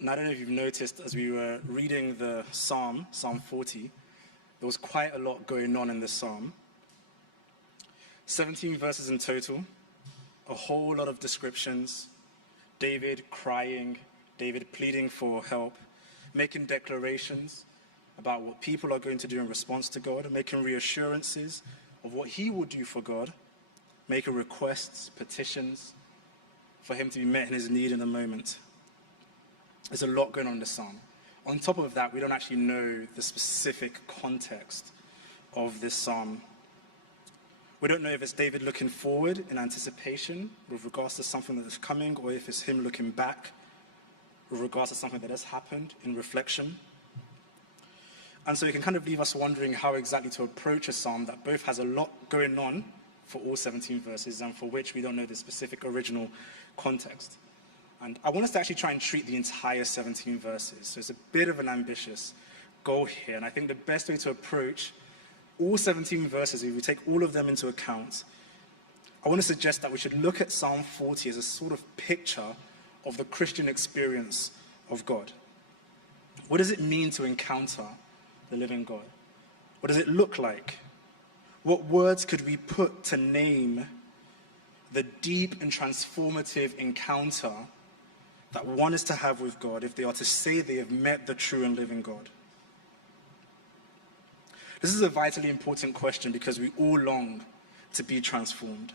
And I don't know if you've noticed, as we were reading the Psalm 40, there was quite a lot going on in this Psalm. 17 verses in total, a whole lot of descriptions, David crying, David pleading for help, making declarations about what people are going to do in response to God, making reassurances of what he will do for God, making requests, petitions for him to be met in his need in the moment. There's a lot going on in the psalm. On top of that, we don't actually know the specific context of this psalm. We don't know if it's David looking forward in anticipation with regards to something that is coming, or if it's him looking back with regards to something that has happened in reflection. And so it can kind of leave us wondering how exactly to approach a psalm that both has a lot going on for all 17 verses and for which we don't know the specific original context. And I want us to actually try and treat the entire 17 verses. So it's a bit of an ambitious goal here. And I think the best way to approach all 17 verses, if we take all of them into account, I want to suggest that we should look at Psalm 40 as a sort of picture of the Christian experience of God. What does it mean to encounter the living God? What does it look like? What words could we put to name the deep and transformative encounter that one is to have with God if they are to say they have met the true and living God? This is a vitally important question because we all long to be transformed.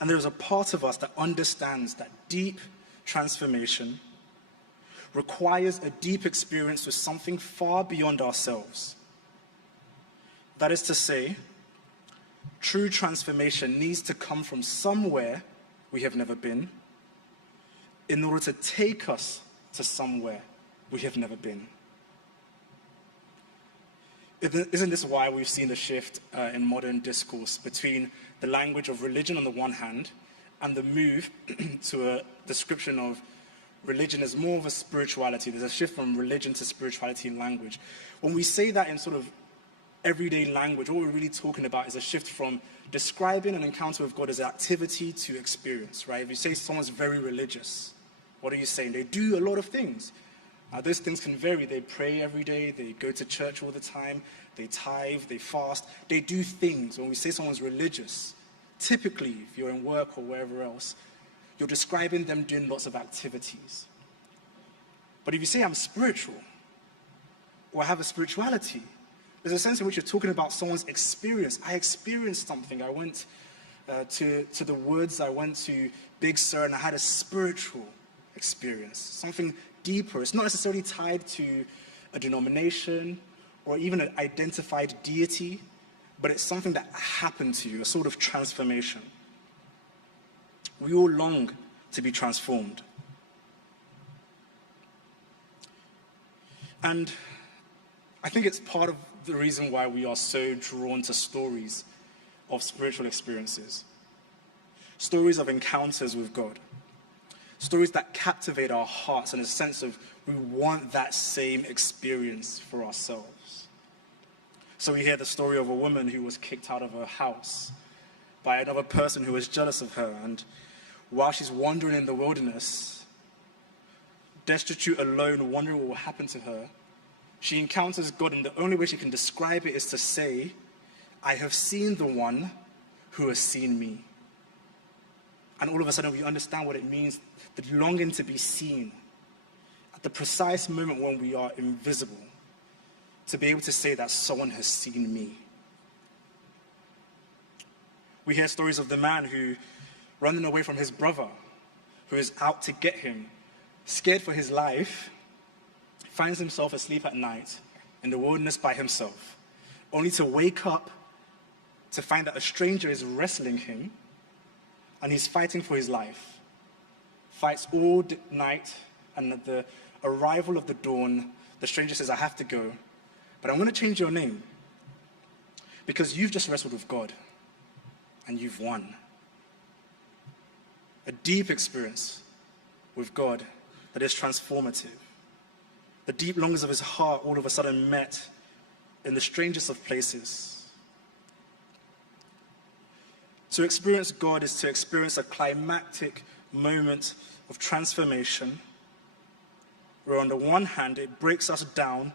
And there is a part of us that understands that deep transformation requires a deep experience with something far beyond ourselves. That is to say, true transformation needs to come from somewhere we have never been in order to take us to somewhere we have never been. Isn't this why we've seen a shift in modern discourse between the language of religion on the one hand and the move to a description of religion as more of a spirituality? There's a shift from religion to spirituality in language. When we say that in sort of everyday language, what we're really talking about is a shift from describing an encounter with God as activity to experience, right? If you say someone's very religious, what are you saying? They do a lot of things. Those things can vary. They pray every day, they go to church all the time, they tithe, they fast, they do things. When we say someone's religious, typically, if you're in work or wherever else, you're describing them doing lots of activities. But if you say I'm spiritual, or I have a spirituality, there's a sense in which you're talking about someone's experience. I experienced something. I went to the woods, I went to Big Sur, and I had a spiritual experience, something deeper. It's not necessarily tied to a denomination or even an identified deity, but it's something that happened to you, a sort of transformation. We all long to be transformed. And I think it's part of the reason why we are so drawn to stories of spiritual experiences, stories of encounters with God, stories that captivate our hearts in a sense of we want that same experience for ourselves. So we hear the story of a woman who was kicked out of her house by another person who was jealous of her, and while she's wandering in the wilderness, destitute, alone, wondering what will happen to her, she encounters God, and the only way she can describe it is to say, I have seen the one who has seen me. And all of a sudden we understand what it means, the longing to be seen at the precise moment when we are invisible, to be able to say that someone has seen me. We hear stories of the man who, running away from his brother, who is out to get him, scared for his life, finds himself asleep at night in the wilderness by himself, only to wake up to find that a stranger is wrestling him, and he's fighting for his life. Fights all night, and at the arrival of the dawn, the stranger says, I have to go, but I'm going to change your name, because you've just wrestled with God, and you've won. A deep experience with God that is transformative. The deep longings of his heart all of a sudden met in the strangest of places. To experience God is to experience a climactic moment of transformation where on the one hand it breaks us down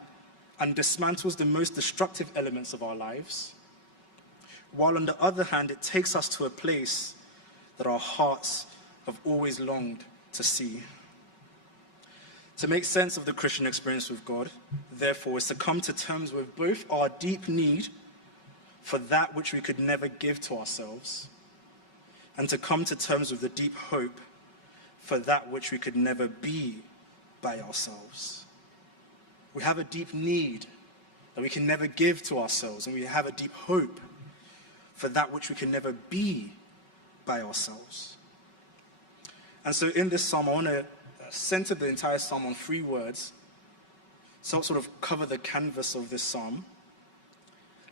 and dismantles the most destructive elements of our lives, while on the other hand it takes us to a place that our hearts have always longed to see. To make sense of the Christian experience with God, therefore, is to come to terms with both our deep need for that which we could never give to ourselves, and to come to terms with the deep hope for that which we could never be by ourselves. We have a deep need that we can never give to ourselves, and we have a deep hope for that which we can never be by ourselves. And so in this psalm, I want to center the entire psalm on 3 words, so I'll sort of cover the canvas of this psalm: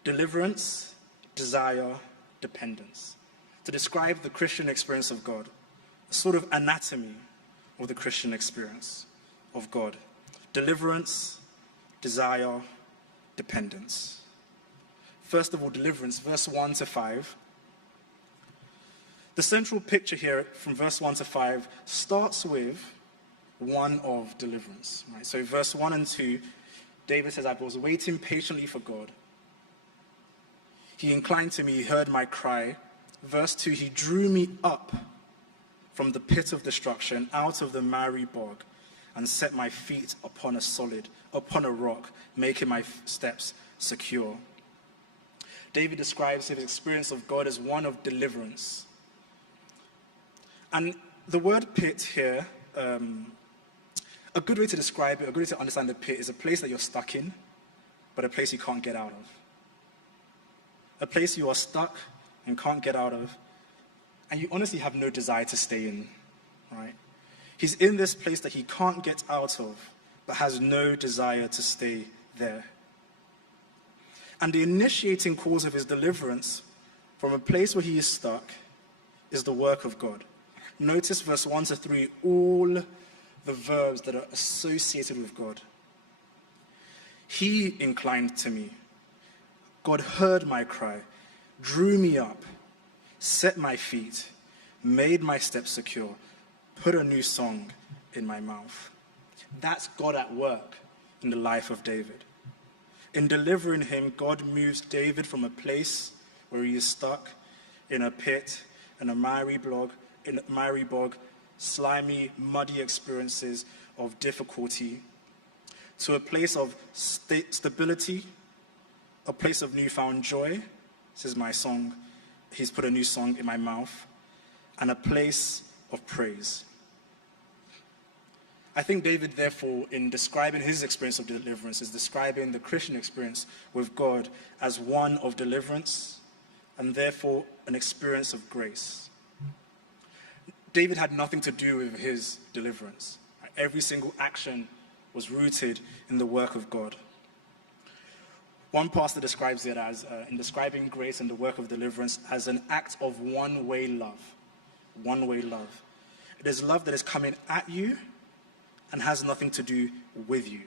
deliverance, desire, dependence. To describe the Christian experience of God, a sort of anatomy of the Christian experience of God. Deliverance, desire, dependence. First of all, deliverance, verse 1 to 5. The central picture here from verse 1 to 5 starts with one of deliverance. Right? So verse 1 and 2, David says, I was waiting patiently for God. He inclined to me, he heard my cry. Verse 2, he drew me up from the pit of destruction, out of the miry bog, and set my feet upon a rock, making my steps secure. David describes his experience of God as one of deliverance. And the word pit here, a good way to describe it, a good way to understand the pit, is a place that you're stuck in, but a place you can't get out of. A place you are stuck and can't get out of, and you honestly have no desire to stay in, right? He's in this place that he can't get out of, but has no desire to stay there. And the initiating cause of his deliverance from a place where he is stuck is the work of God. Notice verse 1 to 3, all the verbs that are associated with God. He inclined to me. God heard my cry, drew me up, set my feet, made my steps secure, put a new song in my mouth. That's God at work in the life of David. In delivering him, God moves David from a place where he is stuck in a pit, in a miry bog, slimy, muddy experiences of difficulty, to a place of stability, a place of newfound joy. This is my song. He's put a new song in my mouth. And a place of praise. I think David, therefore, in describing his experience of deliverance, is describing the Christian experience with God as one of deliverance, and therefore an experience of grace. David had nothing to do with his deliverance. Every single action was rooted in the work of God. One pastor describes it as, in describing grace and the work of deliverance, as an act of one-way love. One-way love. It is love that is coming at you and has nothing to do with you.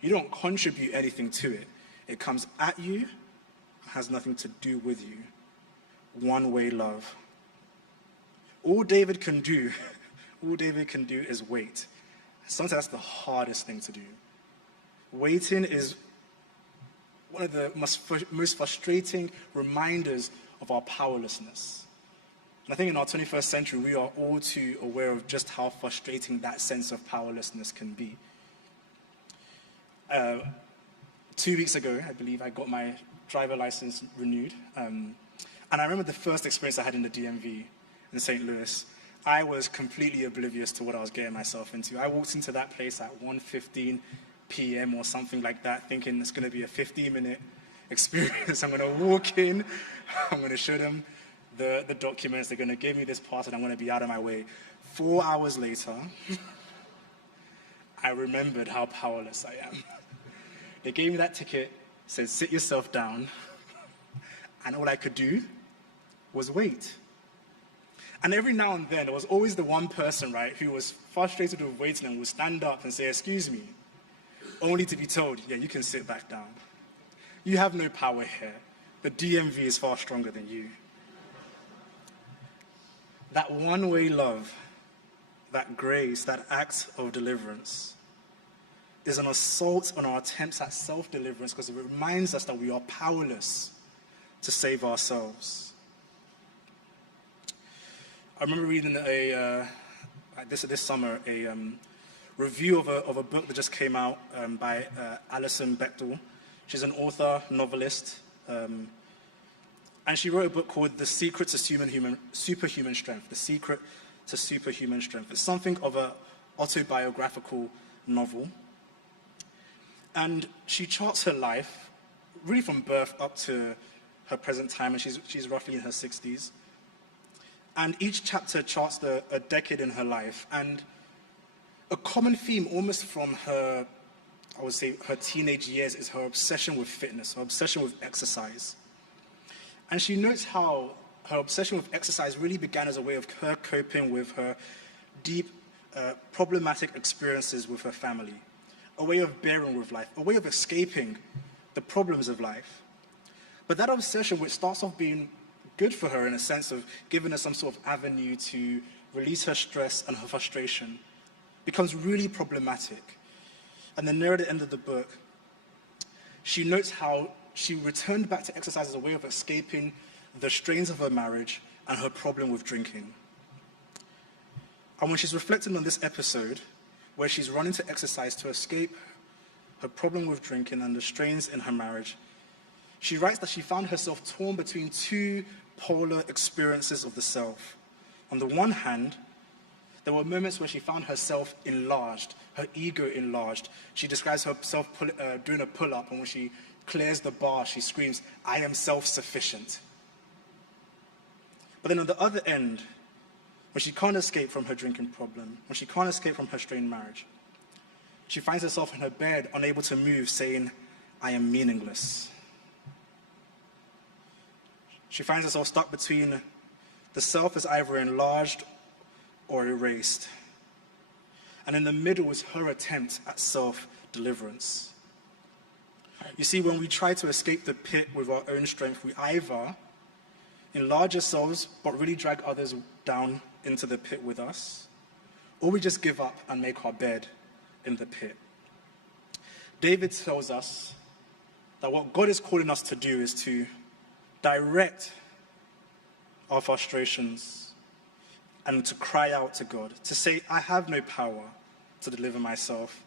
You don't contribute anything to it. It comes at you, has nothing to do with you. One-way love. All David can do is wait. Sometimes that's the hardest thing to do. Waiting is one of the most frustrating reminders of our powerlessness. And I think in our 21st century, we are all too aware of just how frustrating that sense of powerlessness can be. 2 weeks ago, I believe, I got my driver license renewed. And I remember the first experience I had in the DMV in St. Louis. I was completely oblivious to what I was getting myself into. I walked into that place at 1:15 p.m. or something like that, thinking it's going to be a 15-minute experience. I'm going to walk in, I'm going to show them the documents, they're going to give me this pass, and I'm going to be out of my way. 4 hours later, I remembered how powerless I am. They gave me that ticket, said, sit yourself down, and all I could do was wait. And every now and then, there was always the one person, right, who was frustrated with waiting and would stand up and say, excuse me, only to be told, yeah, you can sit back down. You have no power here. The DMV is far stronger than you. That one-way love, that grace, that act of deliverance is an assault on our attempts at self-deliverance because it reminds us that we are powerless to save ourselves. I remember reading this summer a review of a book that just came out by Alison Bechdel. She's an author, novelist, and she wrote a book called The Secret to Superhuman Strength. The Secret to Superhuman Strength. It's something of an autobiographical novel. And she charts her life, really from birth up to her present time, and she's roughly in her 60s. And each chapter charts a decade in her life. And a common theme, almost from her, I would say, her teenage years, is her obsession with fitness, her obsession with exercise. And she notes how her obsession with exercise really began as a way of her coping with her deep, problematic experiences with her family, a way of bearing with life, a way of escaping the problems of life. But that obsession, which starts off being good for her in a sense of giving her some sort of avenue to release her stress and her frustration, becomes really problematic. And then near the end of the book, she notes how she returned back to exercise as a way of escaping the strains of her marriage and her problem with drinking. And when she's reflecting on this episode, where she's running to exercise to escape her problem with drinking and the strains in her marriage, she writes that she found herself torn between two polar experiences of the self. On the one hand, there were moments where she found herself enlarged, her ego enlarged. She describes herself doing a pull-up, and when she clears the bar, she screams, "I am self-sufficient." But then on the other end, when she can't escape from her drinking problem, when she can't escape from her strained marriage, she finds herself in her bed, unable to move, saying, "I am meaningless." She finds herself stuck between the self as either enlarged or erased. And in the middle is her attempt at self-deliverance. You see, when we try to escape the pit with our own strength, we either enlarge ourselves but really drag others down into the pit with us, or we just give up and make our bed in the pit. David tells us that what God is calling us to do is to direct our frustrations and to cry out to God, to say, "I have no power to deliver myself,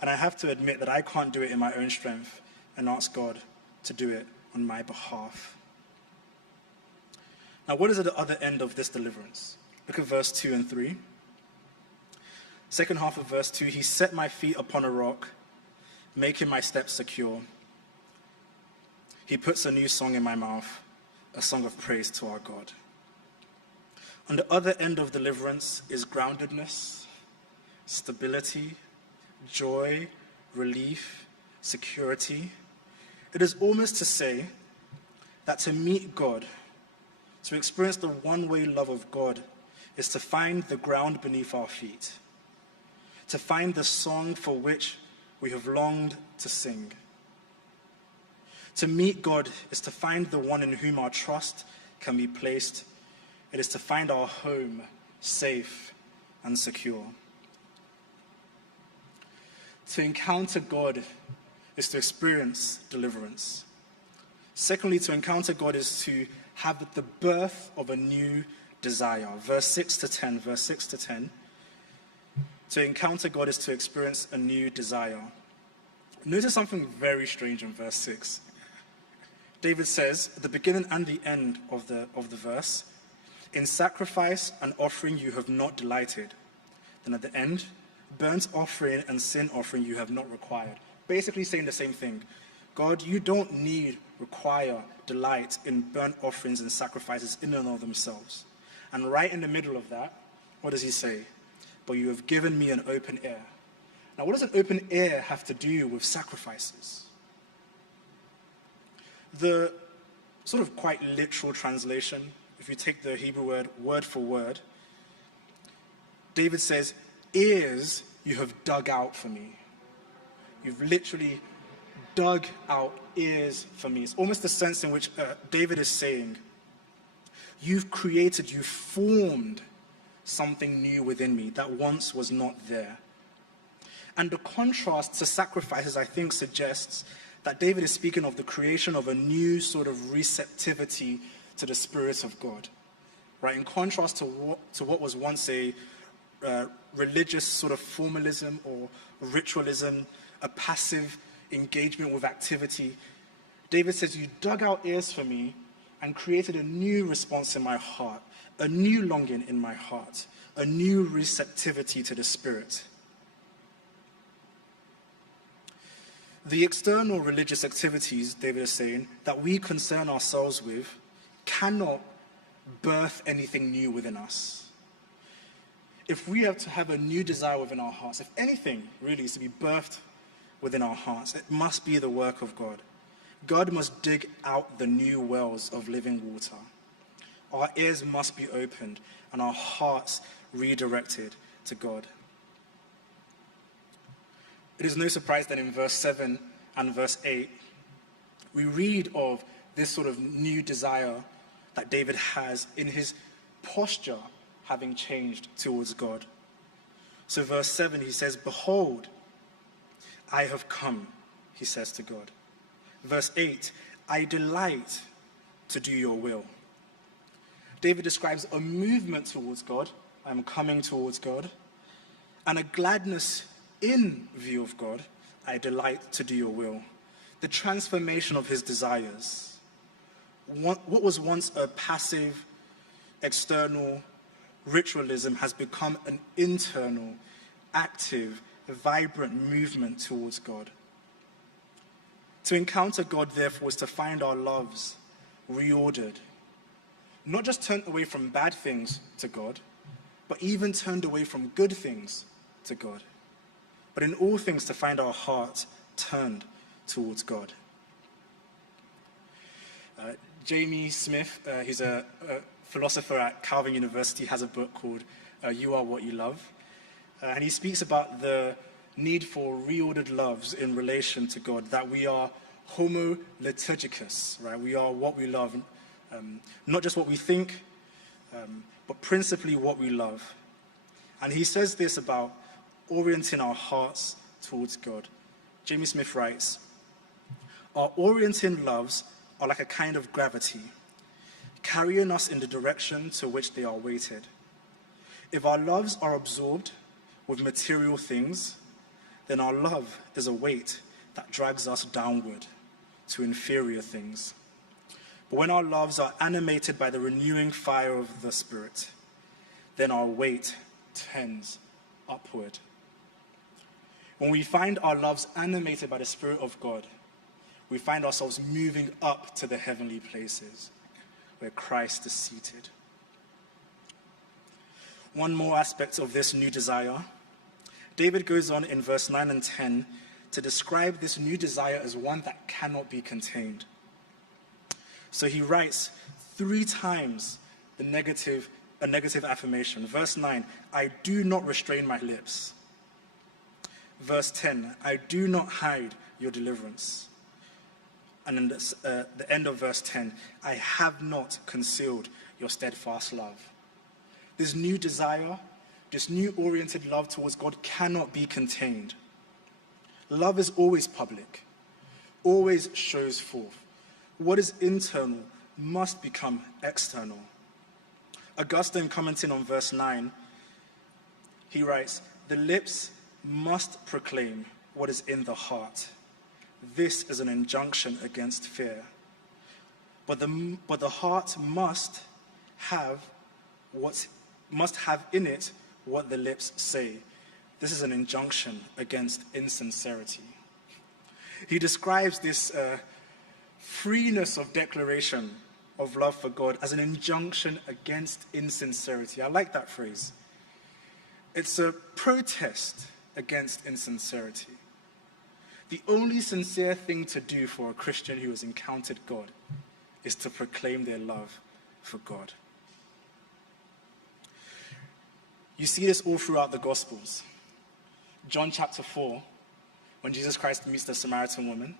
and I have to admit that I can't do it in my own strength," and ask God to do it on my behalf. Now, what is at the other end of this deliverance? Look at verse 2 and 3. Second half of verse 2, "He set my feet upon a rock, making my steps secure. He puts a new song in my mouth, a song of praise to our God." On the other end of deliverance is groundedness, stability, joy, relief, security. It is almost to say that to meet God, to experience the one-way love of God, is to find the ground beneath our feet, to find the song for which we have longed to sing. To meet God is to find the one in whom our trust can be placed. It is to find our home safe and secure. To encounter God is to experience deliverance. Secondly, to encounter God is to have the birth of a new desire. Verse 6 to 10. To encounter God is to experience a new desire. Notice something very strange in verse 6. David says, at the beginning and the end of the verse, "In sacrifice and offering you have not delighted." Then at the end, "Burnt offering and sin offering you have not required." Basically saying the same thing. God, you don't require, delight in burnt offerings and sacrifices in and of themselves. And right in the middle of that, what does he say? "But you have given me an open ear." Now, what does an open ear have to do with sacrifices? The sort of quite literal translation, if you take the Hebrew word for word, David says, "Ears you have dug out for me." You've literally dug out ears for me. It's almost the sense in which David is saying, you've formed something new within me that once was not there. And the contrast to sacrifices, I think, suggests that David is speaking of the creation of a new sort of receptivity to the Spirit of God, right? In contrast to what was once a religious sort of formalism or ritualism, a passive engagement with activity, David says, you dug out ears for me and created a new response in my heart, a new longing in my heart, a new receptivity to the Spirit. The external religious activities, David is saying, that we concern ourselves with cannot birth anything new within us. If we have to have a new desire within our hearts, if anything really is to be birthed within our hearts, it must be the work of God. God must dig out the new wells of living water. Our ears must be opened and our hearts redirected to God. It is no surprise that in verse 7 and verse 8, we read of this sort of new desire that David has in his posture having changed towards God. So verse 7, he says, "Behold, I have come," he says to God. Verse 8, "I delight to do your will." David describes a movement towards God, I'm coming towards God, and a gladness in view of God, I delight to do your will. The transformation of his desires. What was once a passive, external ritualism has become an internal, active, vibrant movement towards God. To encounter God, therefore, is to find our loves reordered. Not just turned away from bad things to God, but even turned away from good things to God. But in all things to find our heart turned towards God. Jamie Smith, he's a philosopher at Calvin University, has a book called You Are What You Love. And he speaks about the need for reordered loves in relation to God, that we are homo liturgicus, right? We are what we love, not just what we think, but principally what we love. And he says this about orienting our hearts towards God. Jamie Smith writes, "Our orienting loves are like a kind of gravity, carrying us in the direction to which they are weighted. If our loves are absorbed with material things, then our love is a weight that drags us downward to inferior things. But when our loves are animated by the renewing fire of the Spirit, then our weight tends upward." When we find our loves animated by the Spirit of God, we find ourselves moving up to the heavenly places where Christ is seated. One more aspect of this new desire. David goes on in verse 9 and 10 to describe this new desire as one that cannot be contained. So he writes 3 times a negative affirmation. Verse 9, "I do not restrain my lips." Verse 10, "I do not hide your deliverance." And in the end of verse 10, "I have not concealed your steadfast love." This new desire, this new oriented love towards God cannot be contained. Love is always public, always shows forth. What is internal must become external. Augustine, commenting on verse 9, he writes, "The lips must proclaim what is in the heart. This is an injunction against fear. But the heart must have in it what the lips say. This is an injunction against insincerity." He describes this freeness of declaration of love for God as an injunction against insincerity. I like that phrase. It's a protest against insincerity. The only sincere thing to do for a Christian who has encountered God is to proclaim their love for God. You see this all throughout the Gospels. John chapter 4, when Jesus Christ meets the Samaritan woman,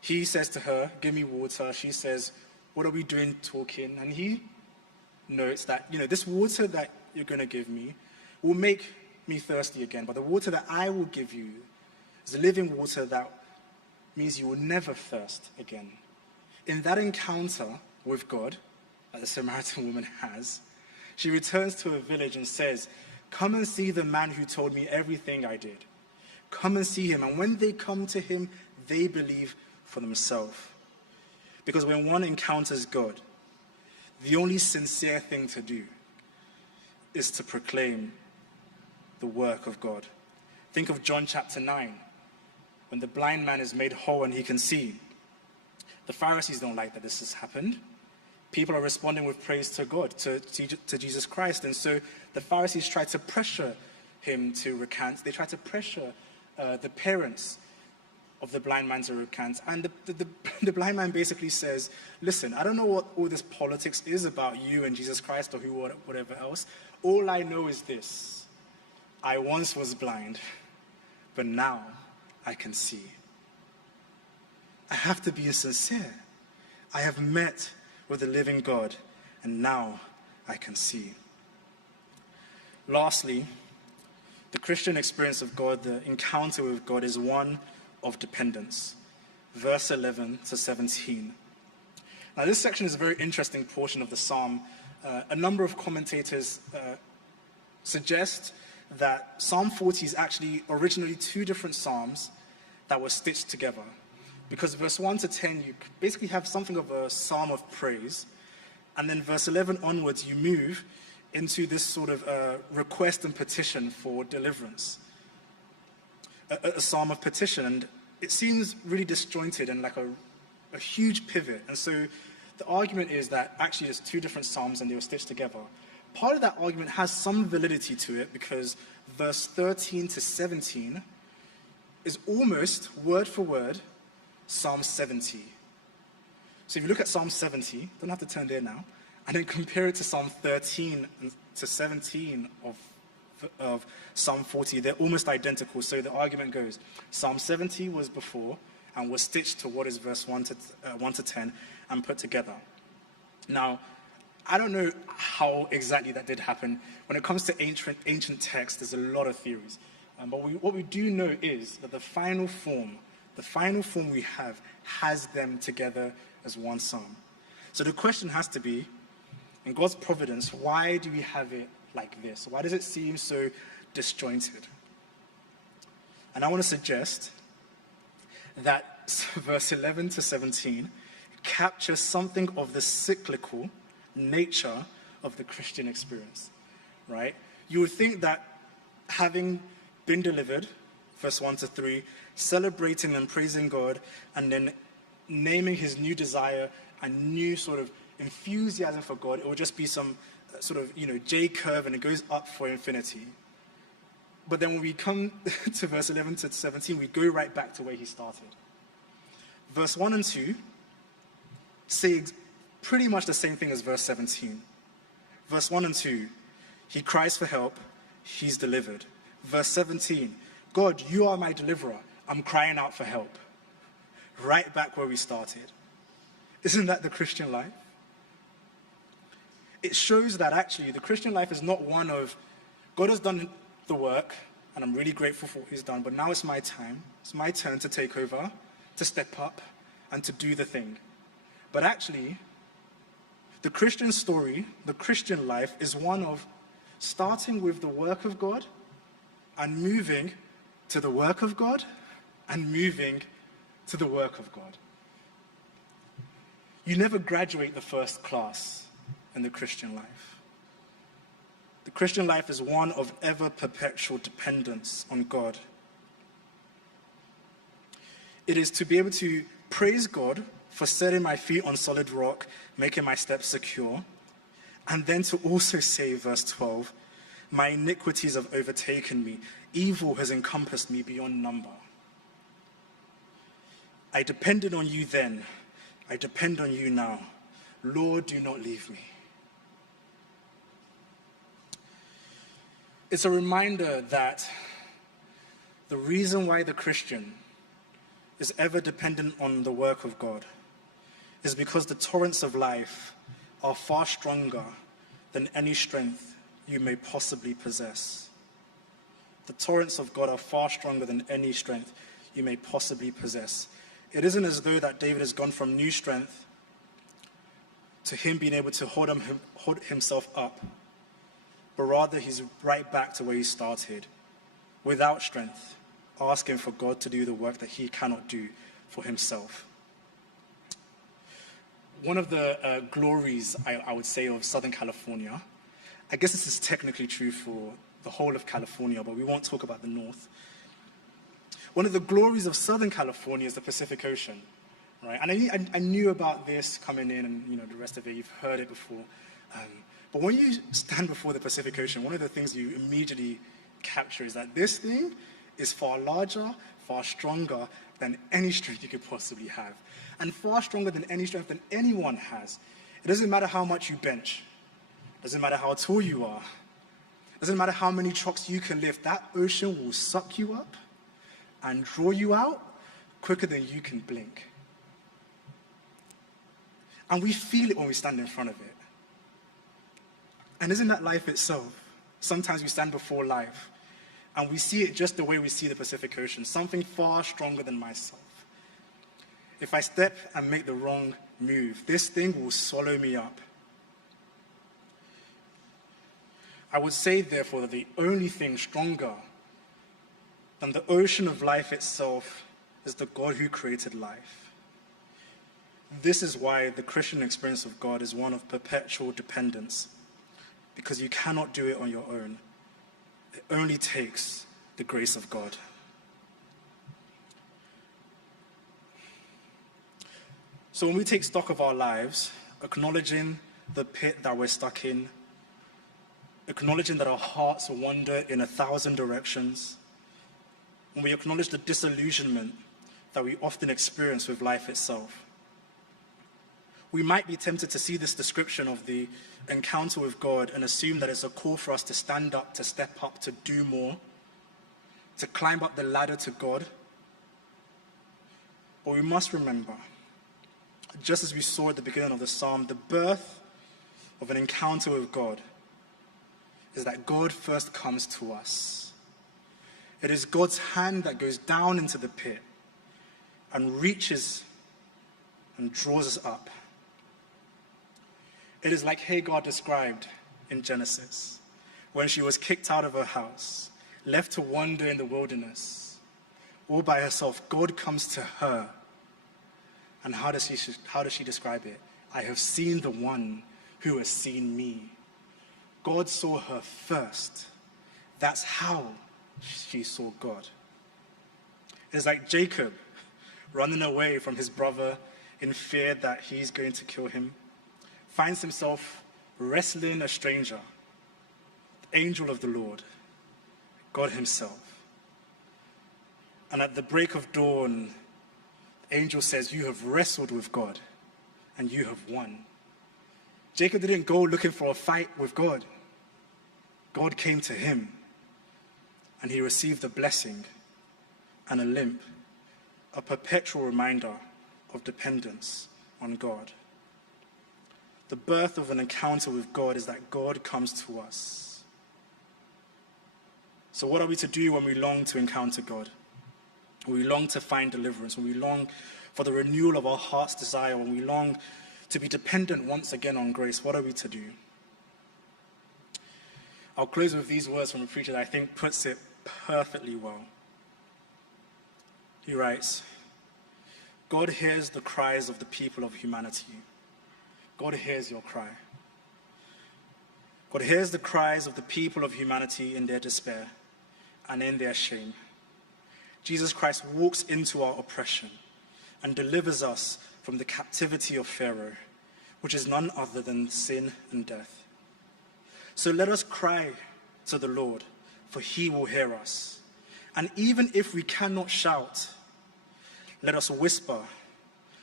he says to her, "Give me water." She says, "What are we doing talking?" And he notes that, this water that you're going to give me will make me thirsty again, but the water that I will give you is living water that means you will never thirst again. In that encounter with God that the Samaritan woman has, she returns to her village and says, "Come and see the man who told me everything I did. Come and see him." And when they come to him, they believe for themselves. Because when one encounters God, the only sincere thing to do is to proclaim the work of God. Think of John chapter 9, when the blind man is made whole and he can see. The Pharisees don't like that this has happened. People are responding with praise to God, to Jesus Christ. And so the Pharisees try to pressure him to recant. They try to pressure the parents of the blind man to recant. And the blind man basically says, "Listen, I don't know what all this politics is about you and Jesus Christ or whatever else. All I know is this: I once was blind, but now I can see. I have to be sincere. I have met with the living God, and now I can see." Lastly, the Christian experience of God, the encounter with God, is one of dependence. Verse 11 to 17. Now, this section is a very interesting portion of the psalm. A number of commentators suggest that Psalm 40 is actually originally two different psalms that were stitched together. Because verse 1 to 10, you basically have something of a psalm of praise. And then verse 11 onwards, you move into this sort of request and petition for deliverance. A psalm of petition. And it seems really disjointed and like a huge pivot. And so the argument is that actually there's two different psalms and they were stitched together. Part of that argument has some validity to it because verse 13 to 17 is almost word for word Psalm 70. So if you look at Psalm 70, don't have to turn there now, and then compare it to Psalm 13 to 17 of Psalm 40, they're almost identical. So the argument goes, Psalm 70 was before and was stitched to what is verse 1 to 10 and put together. Now, I don't know how exactly that did happen. When it comes to ancient texts, there's a lot of theories. But what we do know is that the final form we have has them together as one psalm. So the question has to be, in God's providence, why do we have it like this? Why does it seem so disjointed? And I want to suggest that verse 11 to 17 captures something of the cyclical nature of the Christian experience, right? You would think that having been delivered, verse 1 to 3, celebrating and praising God, and then naming his new desire and new sort of enthusiasm for God, it will just be some sort of, J curve and it goes up for infinity. But then when we come to verse 11 to 17, we go right back to where he started. Verse 1 and 2 say pretty much the same thing as verse 17. Verse 1 and 2, he cries for help, he's delivered. Verse 17, God, you are my deliverer, I'm crying out for help. Right back where we started. Isn't that the Christian life? It shows that actually the Christian life is not one of, God has done the work, and I'm really grateful for what he's done, but now it's my time. It's my turn to take over, to step up, and to do the thing. But actually, the Christian story, the Christian life, is one of starting with the work of God and moving to the work of God and moving to the work of God. You never graduate the first class in the Christian life. The Christian life is one of ever-perpetual dependence on God. It is to be able to praise God for setting my feet on solid rock, making my steps secure, and then to also say, verse 12, my iniquities have overtaken me, evil has encompassed me beyond number. I depended on you then, I depend on you now. Lord, do not leave me. It's a reminder that the reason why the Christian is ever dependent on the work of God is because the torrents of life are far stronger than any strength you may possibly possess. The torrents of God are far stronger than any strength you may possibly possess. It isn't as though that David has gone from new strength to him being able to hold himself up, but rather he's right back to where he started, without strength, asking for God to do the work that he cannot do for himself. One of the glories, I would say, of Southern California, I guess this is technically true for the whole of California, but we won't talk about the north. One of the glories of Southern California is the Pacific Ocean, right? And I knew about this coming in, and the rest of it, you've heard it before. But when you stand before the Pacific Ocean, one of the things you immediately capture is that this thing is far larger, far stronger than any strength you could possibly have, and far stronger than any strength than anyone has. It doesn't matter how much you bench. It doesn't matter how tall you are. It doesn't matter how many trucks you can lift. That ocean will suck you up and draw you out quicker than you can blink. And we feel it when we stand in front of it. And isn't that life itself? Sometimes we stand before life and we see it just the way we see the Pacific Ocean, something far stronger than myself. If I step and make the wrong move, this thing will swallow me up. I would say, therefore, that the only thing stronger than the ocean of life itself is the God who created life. This is why the Christian experience of God is one of perpetual dependence, because you cannot do it on your own. It only takes the grace of God. So when we take stock of our lives, acknowledging the pit that we're stuck in, acknowledging that our hearts wander in 1,000 directions, when we acknowledge the disillusionment that we often experience with life itself, we might be tempted to see this description of the encounter with God and assume that it's a call for us to stand up, to step up, to do more, to climb up the ladder to God. But we must remember, just as we saw at the beginning of the psalm, the birth of an encounter with God is that God first comes to us. It is God's hand that goes down into the pit and reaches and draws us up. It is like Hagar described in Genesis, when she was kicked out of her house, left to wander in the wilderness, all by herself. God comes to her. And how does she describe it? I have seen the one who has seen me. God saw her first. That's how she saw God. It's like Jacob running away from his brother in fear that he's going to kill him, finds himself wrestling a stranger, the angel of the Lord, God himself. And at the break of dawn, the angel says, "You have wrestled with God and you have won." Jacob didn't go looking for a fight with God. God came to him and he received a blessing and a limp, a perpetual reminder of dependence on God. The birth of an encounter with God is that God comes to us. So what are we to do when we long to encounter God? When we long to find deliverance, when we long for the renewal of our heart's desire, when we long to be dependent once again on grace, what are we to do? I'll close with these words from a preacher that I think puts it perfectly well. He writes, "God hears the cries of the people of humanity." God hears your cry. God hears the cries of the people of humanity in their despair and in their shame. Jesus Christ walks into our oppression and delivers us from the captivity of Pharaoh, which is none other than sin and death. So let us cry to the Lord, for he will hear us. And even if we cannot shout, let us whisper,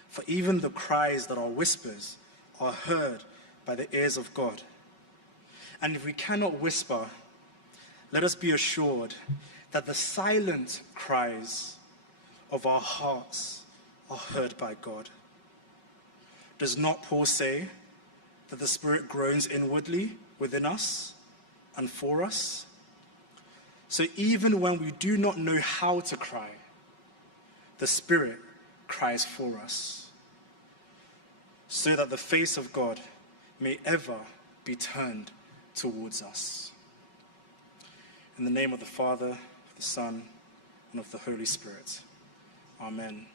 for even the cries that are whispers are heard by the ears of God. And if we cannot whisper, let us be assured that the silent cries of our hearts are heard by God. Does not Paul say that the Spirit groans inwardly within us and for us? So even when we do not know how to cry, the Spirit cries for us, so that the face of God may ever be turned towards us. In the name of the Father, of the Son, and of the Holy Spirit. Amen.